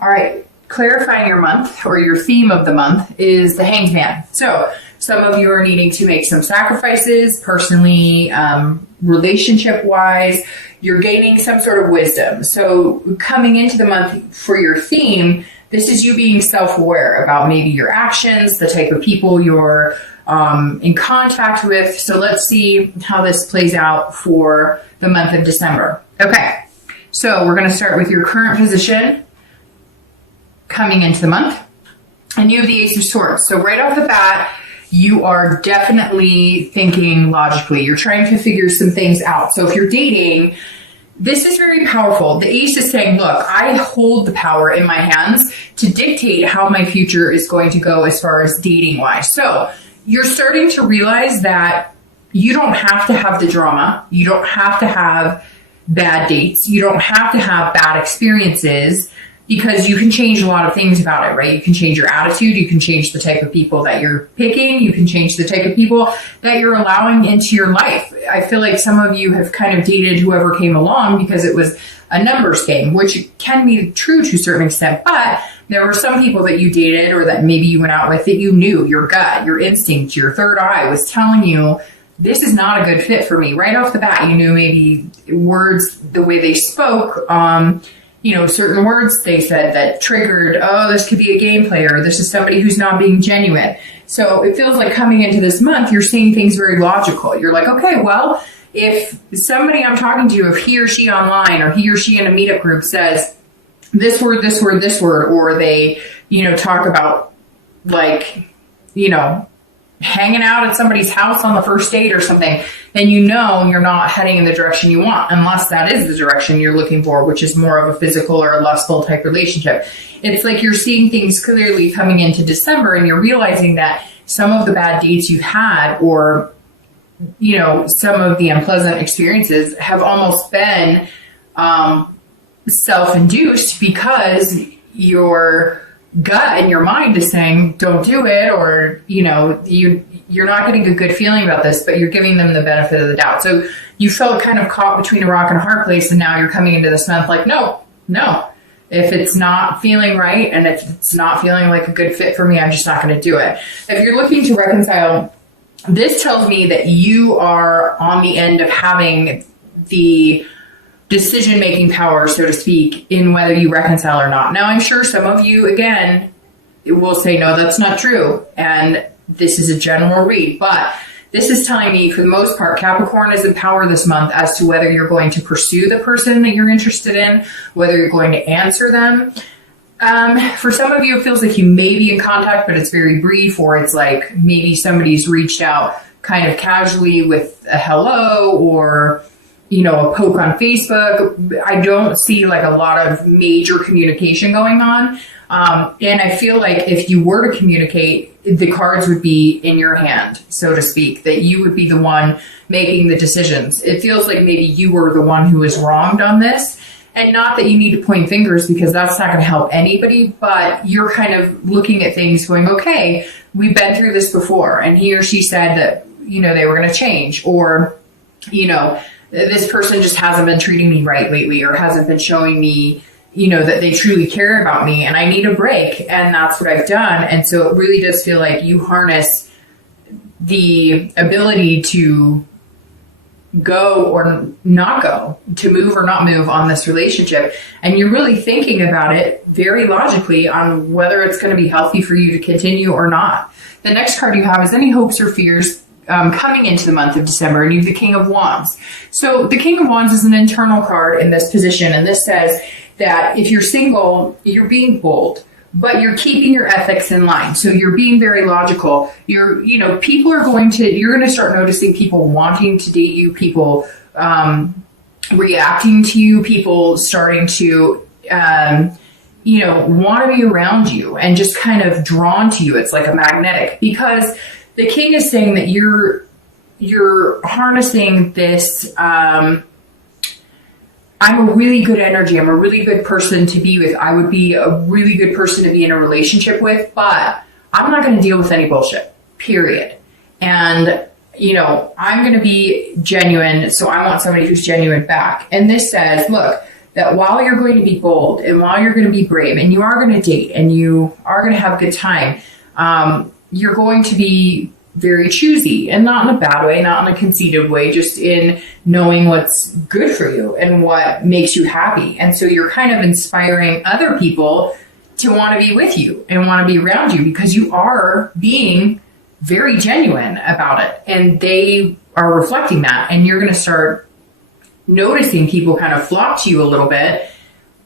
All right, clarifying your month or your theme of the month is the Hanged Man. So some of you are needing to make some sacrifices personally, relationship-wise. You're gaining some sort of wisdom. So coming into the month for your theme, this is you being self-aware about maybe your actions, the type of people you're in contact with. So let's see how this plays out for the month of December. Okay, so we're going to start with your current position coming into the month. And you have the Ace of Swords. So right off the bat, you are definitely thinking logically. You're trying to figure some things out. So if you're dating, this is very powerful. The Ace is saying, look, I hold the power in my hands to dictate how my future is going to go as far as dating wise. So you're starting to realize that you don't have to have the drama. You don't have to have bad dates. You don't have to have bad experiences, because you can change a lot of things about it, right? You can change your attitude. You can change the type of people that you're picking. You can change the type of people that you're allowing into your life. I feel like some of you have kind of dated whoever came along because it was a numbers game, which can be true to a certain extent. But there were some people that you dated or that maybe you went out with that you knew, your gut, your instinct, your third eye was telling you, this is not a good fit for me. Right off the bat, you knew maybe words, the way they spoke, certain words they said that triggered, oh, this could be a game player. This is somebody who's not being genuine. So it feels like coming into this month, you're seeing things very logical. You're like, okay, well, if somebody I'm talking to, if he or she online or he or she in a meetup group says this word, this word, this word, or they, talk about hanging out at somebody's house on the first date or something, then you're not heading in the direction you want, unless that is the direction you're looking for, which is more of a physical or a lustful type relationship. It's like you're seeing things clearly coming into December, and you're realizing that some of the bad dates you've had, or some of the unpleasant experiences have almost been self-induced, because your gut and your mind is saying, don't do it, or, you're not getting a good feeling about this, but you're giving them the benefit of the doubt. So you felt kind of caught between a rock and a hard place, and now you're coming into this month like, no. If it's not feeling right, and if it's not feeling like a good fit for me, I'm just not going to do it. If you're looking to reconcile, this tells me that you are on the end of having the decision-making power, so to speak, in whether you reconcile or not. Now, I'm sure some of you, again, will say, no, that's not true. And this is a general read, but this is telling me, for the most part, Capricorn is in power this month as to whether you're going to pursue the person that you're interested in, whether you're going to answer them. For some of you, it feels like you may be in contact, but it's very brief, or it's like maybe somebody's reached out kind of casually with a hello, or a poke on Facebook. I don't see like a lot of major communication going on. And I feel like if you were to communicate, the cards would be in your hand, so to speak, that you would be the one making the decisions. It feels like maybe you were the one who was wronged on this, and not that you need to point fingers, because that's not going to help anybody, but you're kind of looking at things going, okay, we've been through this before, and he or she said that, they were going to change, or, this person just hasn't been treating me right lately, or hasn't been showing me, that they truly care about me, and I need a break. And that's what I've done. And so it really does feel like you harness the ability to go or not go, to move or not move on this relationship. And you're really thinking about it very logically on whether it's going to be healthy for you to continue or not. The next card you have is any hopes or fears coming into the month of December, and you have the King of Wands. So the King of Wands is an internal card in this position, and this says that if you're single, you're being bold, but you're keeping your ethics in line. So you're being very logical. You're going to start noticing people wanting to date you, people reacting to you, people starting to want to be around you and just kind of drawn to you. It's like a magnetic, because the king is saying that you're harnessing this, I'm a really good energy. I'm a really good person to be with. I would be a really good person to be in a relationship with, but I'm not going to deal with any bullshit, period. And, I'm going to be genuine. So I want somebody who's genuine back. And this says, look, that while you're going to be bold and while you're going to be brave and you are going to date and you are going to have a good time, you're going to be very choosy, and not in a bad way, not in a conceited way, just in knowing what's good for you and what makes you happy. And so you're kind of inspiring other people to want to be with you and want to be around you because you are being very genuine about it, and they are reflecting that. And you're going to start noticing people kind of flock to you a little bit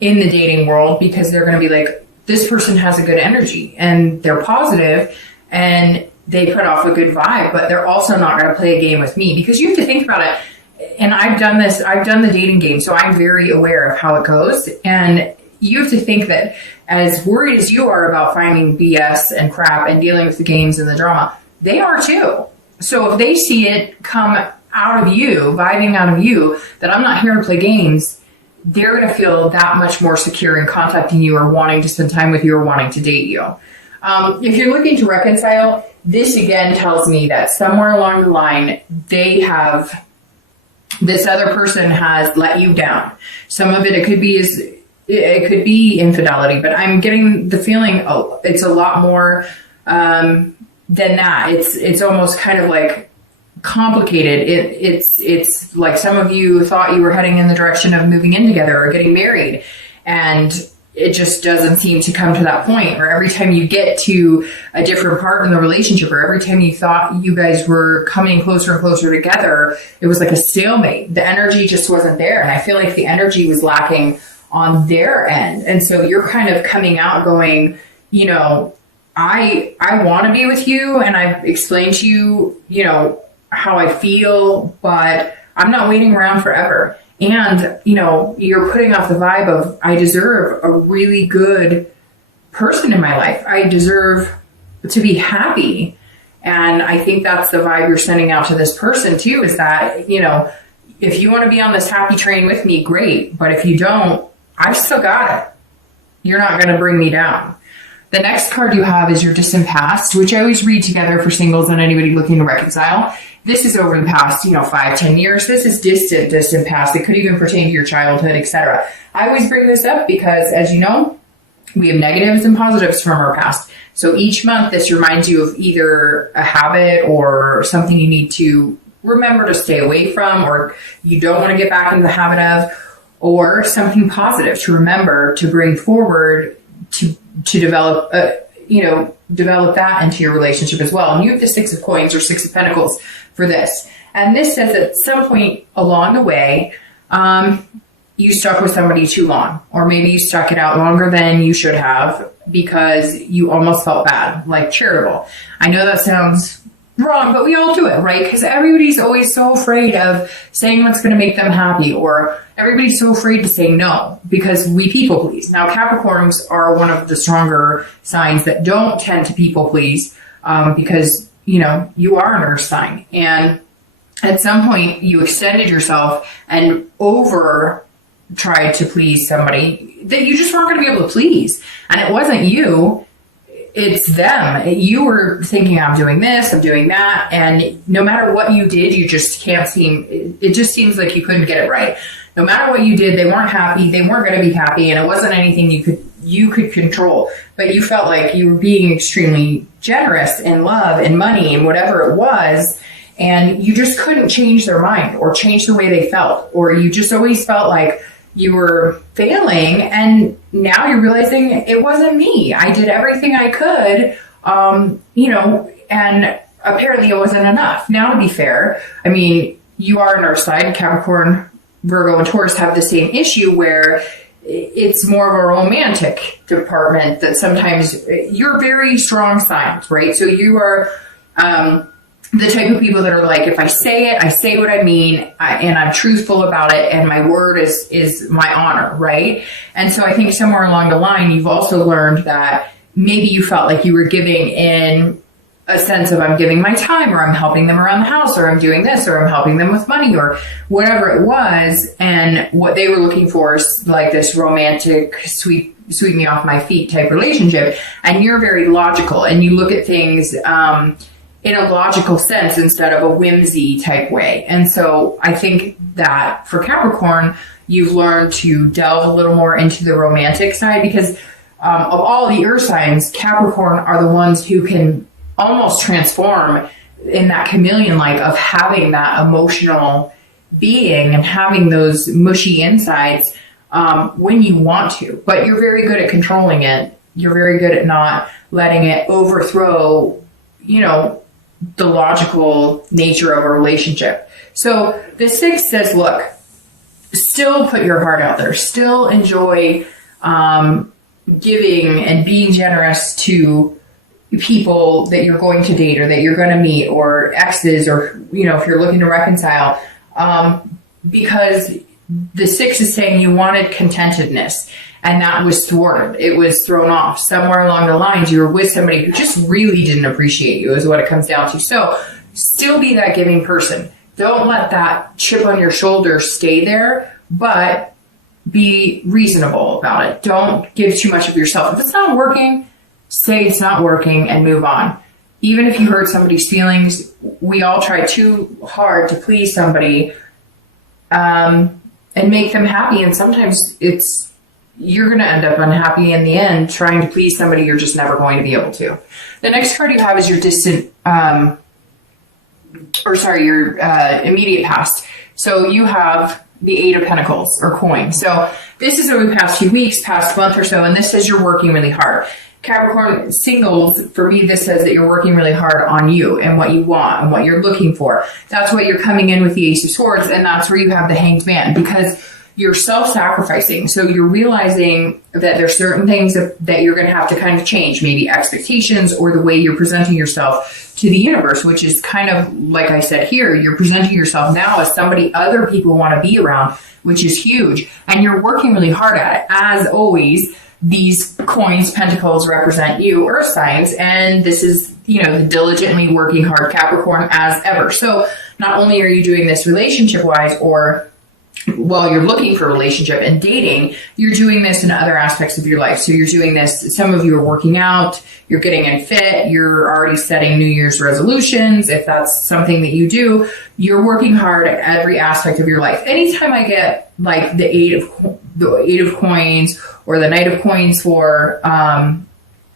in the dating world because they're going to be like, this person has a good energy and they're positive and they put off a good vibe, but they're also not going to play a game with me. Because you have to think about it. And I've done the dating game, so I'm very aware of how it goes. And you have to think that as worried as you are about finding BS and crap and dealing with the games and the drama, they are too. So if they see it come out of you, vibing out of you, that I'm not here to play games, they're going to feel that much more secure in contacting you or wanting to spend time with you or wanting to date you. If you're looking to reconcile, this again tells me that somewhere along the line, this other person has let you down. Some of it could be infidelity, but I'm getting the feeling it's a lot more than that. It's almost kind of like complicated. It's like some of you thought you were heading in the direction of moving in together or getting married, and it just doesn't seem to come to that point. Or every time you get to a different part in the relationship, or every time you thought you guys were coming closer and closer together, it was like a stalemate. The energy just wasn't there. And I feel like the energy was lacking on their end. And so you're kind of coming out going, you know, I want to be with you, and I've explained to you, you know, how I feel, but I'm not waiting around forever. And, you know, you're putting off the vibe of, I deserve a really good person in my life. I deserve to be happy. And I think that's the vibe you're sending out to this person too, is that, you know, if you want to be on this happy train with me, great. But if you don't, I've still got it. You're not going to bring me down. The next card you have is your distant past, which I always read together for singles and anybody looking to reconcile. This is over the past, 5-10 years. This is distant past. It could even pertain to your childhood, etc. I always bring this up because, as you know, we have negatives and positives from our past. So each month, this reminds you of either a habit or something you need to remember to stay away from, or you don't want to get back into the habit of, or something positive to remember to bring forward to develop, develop that into your relationship as well. And you have the 6 of Coins or 6 of Pentacles for this. And this says at some point along the way, you stuck with somebody too long, or maybe you stuck it out longer than you should have because you almost felt bad, like charitable. I know that sounds wrong, but we all do it, right? Because everybody's always so afraid of saying what's going to make them happy, or everybody's so afraid to say no because we people please. Now, Capricorns are one of the stronger signs that don't tend to people please because, you are an earth sign. And at some point you extended yourself and tried to please somebody that you just weren't going to be able to please. And it wasn't you. It's them. You were thinking, I'm doing this, I'm doing that. And no matter what you did, you just it just seems like you couldn't get it right. No matter what you did, they weren't happy. They weren't going to be happy. And it wasn't anything you could control, but you felt like you were being extremely generous in love and money and whatever it was. And you just couldn't change their mind or change the way they felt, or you just always felt like you were failing, and now you're realizing it wasn't me. I did everything I could, and apparently it wasn't enough. Now, to be fair, I mean, you are an earth sign. Capricorn, Virgo, and Taurus have the same issue where it's more of a romantic department that sometimes you're very strong signs, right? So you are the type of people that are like, if I say it, I say what I mean, and I'm truthful about it, and my word is my honor, right? And so I think somewhere along the line, you've also learned that maybe you felt like you were giving in a sense of, I'm giving my time, or I'm helping them around the house, or I'm doing this, or I'm helping them with money, or whatever it was. And what they were looking for is like this romantic, sweep me off my feet type relationship. And you're very logical, and you look at things in a logical sense instead of a whimsy type way. And so I think that for Capricorn, you've learned to delve a little more into the romantic side, because of all the earth signs, Capricorn are the ones who can almost transform in that chameleon-like of having that emotional being and having those mushy insides when you want to. But you're very good at controlling it. You're very good at not letting it overthrow, the logical nature of a relationship. So the 6 says, look, still put your heart out there. Still enjoy giving and being generous to people that you're going to date or that you're going to meet, or exes, or, if you're looking to reconcile. Because the 6 is saying you wanted contentedness, and that was thwarted. It was thrown off. Somewhere along the lines, you were with somebody who just really didn't appreciate you, is what it comes down to. So still be that giving person. Don't let that chip on your shoulder stay there, but be reasonable about it. Don't give too much of yourself. If it's not working, say it's not working and move on. Even if you hurt somebody's feelings, we all try too hard to please somebody and make them happy. And sometimes you're going to end up unhappy in the end trying to please somebody you're just never going to be able to. The next card you have is your your immediate past. So you have the 8 of Pentacles, or coin. So this is over the past few weeks, past month or so, and this says you're working really hard. Capricorn singles, for me, this says that you're working really hard on you and what you want and what you're looking for. That's what you're coming in with the Ace of Swords, and that's where you have the Hanged Man, because you're self-sacrificing. So you're realizing that there's certain things that you're going to have to kind of change, maybe expectations or the way you're presenting yourself to the universe, which is kind of, like I said here, you're presenting yourself now as somebody other people want to be around, which is huge. And you're working really hard at it. As always, these coins, pentacles, represent you, earth signs, and this is, the diligently working hard Capricorn as ever. So not only are you doing this relationship-wise, or while you're looking for a relationship and dating, you're doing this in other aspects of your life. So you're doing this, some of you are working out, you're getting in fit, you're already setting New Year's resolutions. If that's something that you do, you're working hard at every aspect of your life. Anytime I get like the eight of coins or the Knight of coins for an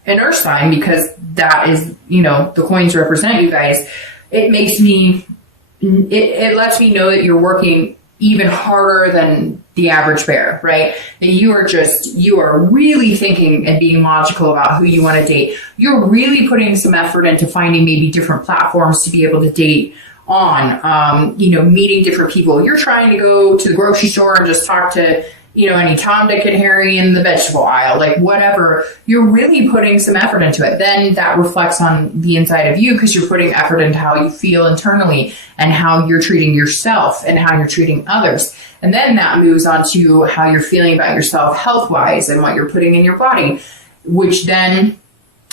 earth sign, because that is, the coins represent you guys, it makes me, it lets me know that you're working even harder than the average bear, right? That you are really thinking and being logical about who you want to date. You're really putting some effort into finding maybe different platforms to be able to date on, meeting different people. You're trying to go to the grocery store and just talk to, any Tom, Dick, and Harry in the vegetable aisle, like whatever. You're really putting some effort into it. Then that reflects on the inside of you, because you're putting effort into how you feel internally and how you're treating yourself and how you're treating others. And then that moves on to how you're feeling about yourself health-wise and what you're putting in your body, which then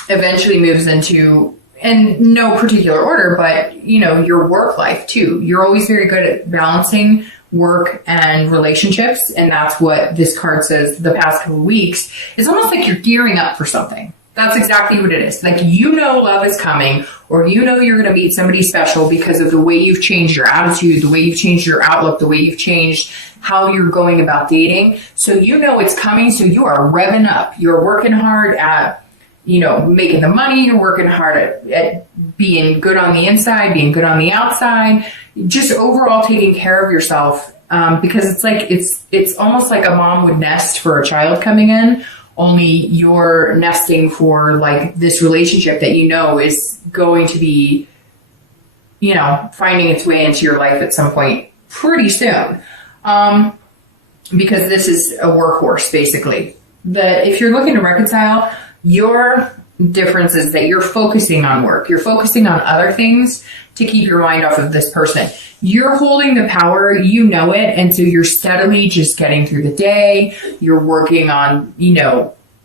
eventually moves into, in no particular order, but, your work life too. You're always very good at balancing work and relationships, and that's what this card says the past couple of weeks. It's almost like you're gearing up for something. That's exactly what it is. Like, love is coming, or you're going to meet somebody special because of the way you've changed your attitude, the way you've changed your outlook, the way you've changed how you're going about dating. So it's coming, so you are revving up. You're working hard at, making the money. You're working hard at being good on the inside, being good on the outside, just overall taking care of yourself. Because it's almost like a mom would nest for a child coming in, only you're nesting for like this relationship that is going to be, finding its way into your life at some point pretty soon. Because this is a workhorse, basically. If you're looking to reconcile, your difference is that you're focusing on work. You're focusing on other things to keep your mind off of this person. You're holding the power, it, and so you're steadily just getting through the day. You're working on,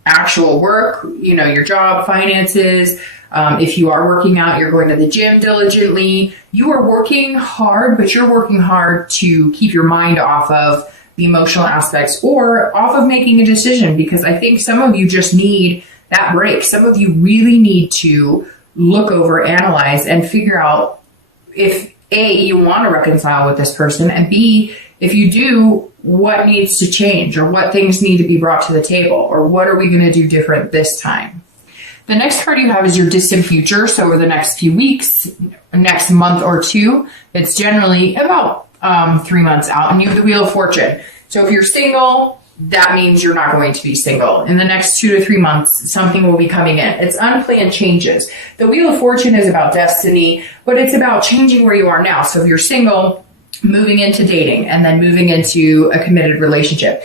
actual work, your job, finances. If you are working out, you're going to the gym diligently. You are working hard, but you're working hard to keep your mind off of the emotional aspects or off of making a decision, because I think some of you just need that break. Some of you really need to look over, analyze, and figure out if A, you want to reconcile with this person, and B, If you do, what needs to change, or what things need to be brought to the table, or what are we going to do different this time? The next card you have is your distant future. So over the next few weeks, next month or two, it's generally about 3 months out. And you have the Wheel of Fortune. So if you're single, that means you're not going to be single. In the next 2 to 3 months, something will be coming in. It's unplanned changes. The Wheel of Fortune is about destiny, but it's about changing where you are now. So if you're single, moving into dating, and then moving into a committed relationship.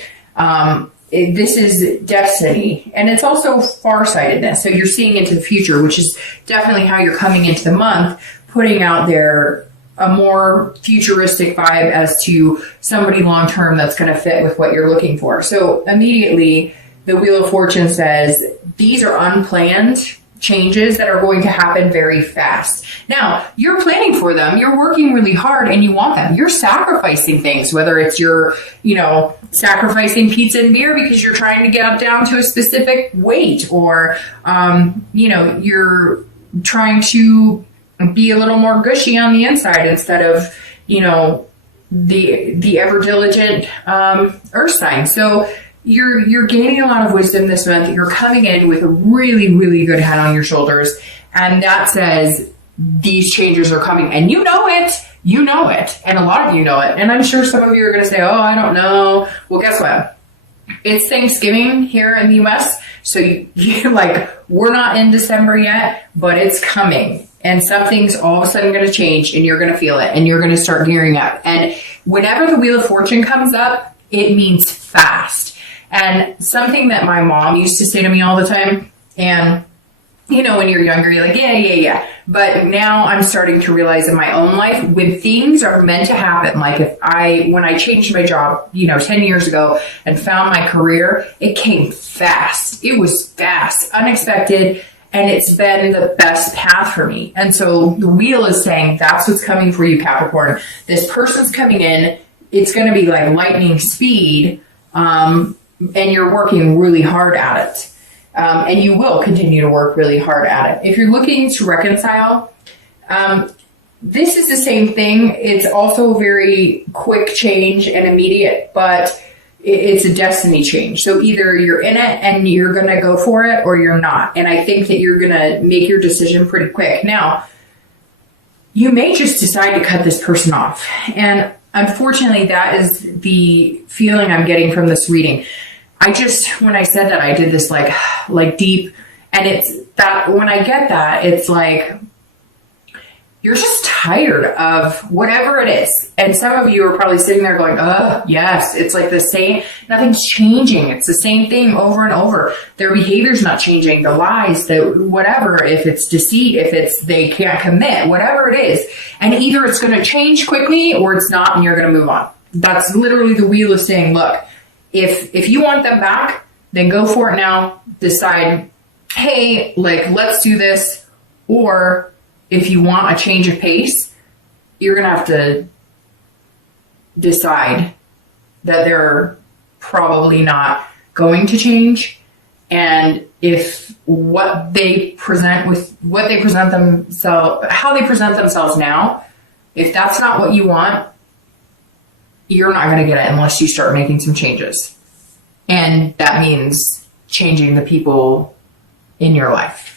This is destiny, and it's also farsightedness. So you're seeing into the future, which is definitely how you're coming into the month, putting out there a more futuristic vibe as to somebody long-term that's going to fit with what you're looking for. So immediately, the Wheel of Fortune says these are unplanned changes that are going to happen very fast. Now, you're planning for them, you're working really hard, and you want them. You're sacrificing things, whether it's you're, sacrificing pizza and beer because you're trying to get up down to a specific weight, or, you're trying to be a little more gushy on the inside instead of, the ever diligent earth sign. So you're gaining a lot of wisdom this month. You're coming in with a really, really good head on your shoulders. And that says these changes are coming, and you know it. And a lot of you know it. And I'm sure some of you are going to say, oh, I don't know. Well, guess what? It's Thanksgiving here in the US. So we're not in December yet, but it's coming. And something's all of a sudden going to change, and you're going to feel it, and you're going to start gearing up. And whenever the Wheel of Fortune comes up, it means fast. And something that my mom used to say to me all the time, and when you're younger, you're like, yeah. But now I'm starting to realize in my own life, when things are meant to happen, like when I changed my job, 10 years ago and found my career, it came fast. It was fast, unexpected, and it's been the best path for me. And so the wheel is saying that's what's coming for you, Capricorn. This person's coming in. It's going to be like lightning speed. And you're working really hard at it. And you will continue to work really hard at it. If you're looking to reconcile, this is the same thing. It's also very quick change and immediate, but it's a destiny change. So either you're in it and you're going to go for it, or you're not. And I think that you're going to make your decision pretty quick. Now, you may just decide to cut this person off. And unfortunately, that is the feeling I'm getting from this reading. When I said that, I did this like deep, and it's that when I get that, it's like, you're just tired of whatever it is. And some of you are probably sitting there going, oh, yes, it's like the same, nothing's changing. It's the same thing over and over. Their behavior's not changing, the lies, the whatever, if it's deceit, if it's they can't commit, whatever it is. And either it's going to change quickly or it's not, and you're going to move on. That's literally the wheel of saying, look, if you want them back, then go for it now. Decide, hey, let's do this. Or if you want a change of pace, you're going to have to decide that they're probably not going to change. And if how they present themselves now, if that's not what you want, you're not going to get it unless you start making some changes. And that means changing the people in your life.